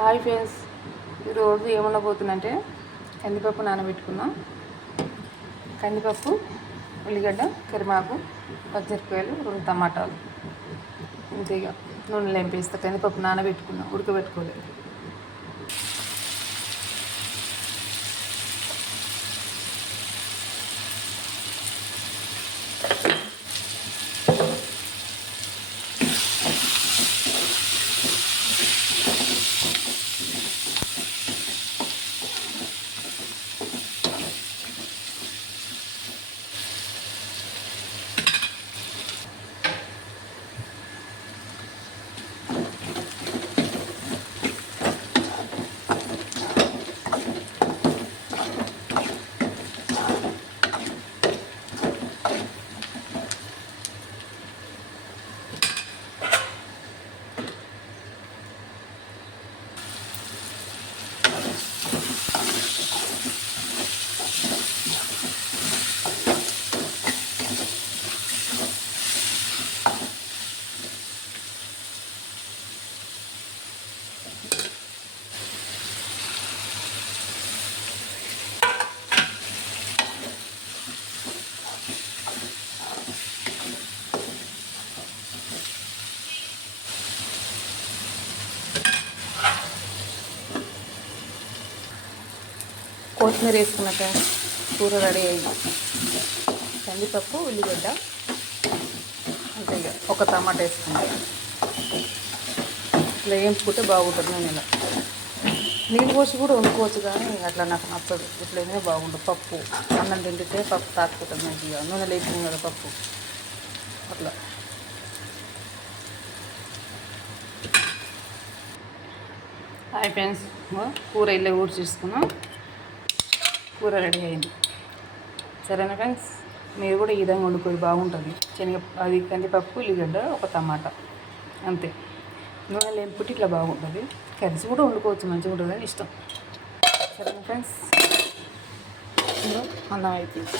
Hi friends, ఈరోజు ఏముండబోతుందంటే కందిపప్పు నానబెట్టుకున్నాం. కందిపప్పు, ఉల్లిగడ్డ, కరిమాకు, పచ్చిమిరపకాయలు, 2 టమాటాలు. ఇంతేగా నూనెలో ఎంపేస్తా. కందిపప్పు నానబెట్టుకున్నాం, ఉడకబెట్టుకోలేదు. కొత్తిమీర వేసుకున్నాక కూర రెడీ అయింది. కందిపప్పు, ఉల్లిగడ్డ, అంతే. ఇక ఒక టమాటా వేసుకుంటాం. ఇట్లా వేయించుకుంటే బాగుంటుంది. నూనెలో నీళ్ళు పోసి కూడా వండుకోవచ్చు, కానీ అట్లా నాకు నచ్చదు. ఇట్లా ఏమైనా బాగుంటుంది. పప్పు అన్నం తింటే పప్పు తాకుతుంది మంచిగా. నూనె లేకుండా కదా పప్పు. అట్లా హాయ్ ఫ్రెండ్స్, కూర ఇల్లే ఊడ్చి చేసుకున్నాం. కూర రెడీ అయింది. సరేనా ఫ్రెండ్స్, మీరు కూడా ఈ విధంగా వండుకొని బాగుంటుంది. అది కందిపప్పు, ఉల్లిగడ్డ, ఒక టమాటా, అంతే. నూనె లేపుట్టి ఇట్లా బాగుంటుంది. కర్రీస్ కూడా వండుకోవచ్చు, మంచిగా ఉంటుంది అని ఇష్టం. సరేనా ఫ్రెండ్స్, అన్నం అయిపోయింది.